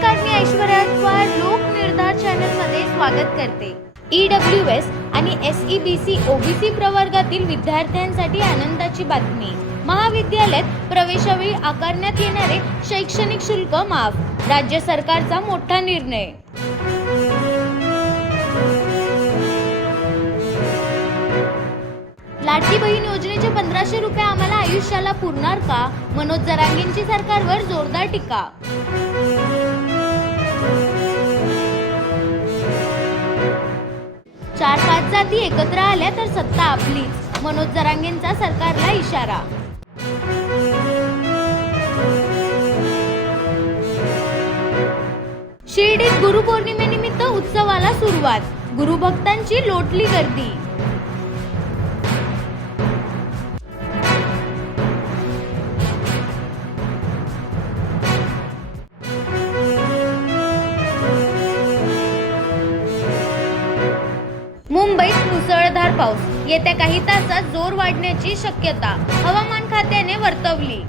नमस्कार मी ऐश्वर्या पवार लोक निर्धार चॅनलमध्ये स्वागत करते. ई डब्ल्यू एस आणि S E B C OBC प्रवर्गातील विद्यार्थ्यांसाठी आनंदाची बातमी. महाविद्यालयात प्रवेशावेळी आकारण्यात येणारे शैक्षणिक शुल्क माफ राज्य सरकारचा मोठा निर्णय. लाडकी बहीण योजनेचे पंधराशे रुपये आम्हाला आयुष्याला पुरणार का? मनोज जरांगेंची सरकारवर जोरदार टीका. चार पाच जाती एकत्र आल्या तर सत्ता आपलीच मनोज जरांगेंचा सरकारला इशारा. शिर्डीत गुरुपौर्णिमेनिमित्त उत्सवाला सुरुवात. गुरुभक्तांची लोटली गर्दी. पाऊस. येत्या काही तासात जोर वाढण्याची शक्यता. हवामान खात्याने वर्तवली.